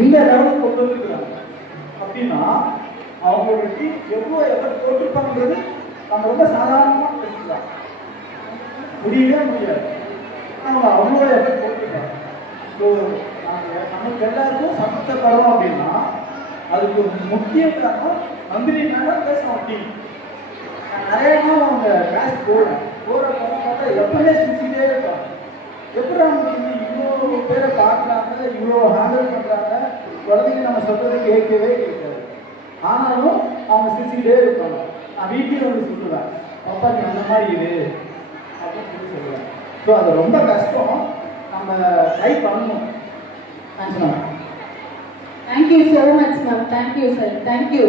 இந்த லெவலுக்கு கொண்டு வந்துருக்காங்க அப்படின்னா அவங்களோட டீம் எவ்வளோ எஃபர்ட் போட்டிருப்பாங்கிறது நம்ம ரொம்ப சாதாரணமாக பேசலாம், முடியவே முடியாது. அவங்க அவ்வளோ எஃபர்ட் போட்டிருக்காங்க. ஸோ நமக்கு எல்லாருக்கும் சந்தோஷப்படணும் அப்படின்னா அதுக்கு ஒரு முக்கிய காரணம் நந்தினி மேடம் பேசணும் டீம். நிறைய நாள் அவங்க கிளாஸ் போகிற பார்த்தா எப்பவுமே சிரிச்சுட்டே இருப்பாங்க. எப்படி அவங்க இவ்வளோ பேரை பார்க்குறாங்க, இவ்வளோ ஹேண்டில் பண்ணுறாங்க, குழந்தைங்க நம்ம சொல்கிறது கேட்கவே கேட்காது. ஆனாலும் அவங்க சிரிச்சுக்கிட்டே இருப்பாங்க. நான் வீட்டில் வந்து சொல்லுவேன், அப்பா நீ அந்த மாதிரி இரு அப்படின்னு சொல்லி சொல்லுவேன். ஸோ அது ரொம்ப கஷ்டம், நம்ம ட்ரை பண்ணணும். Thanks ma'am. Thank you so much, ma'am. Thank you, sir. Thank you.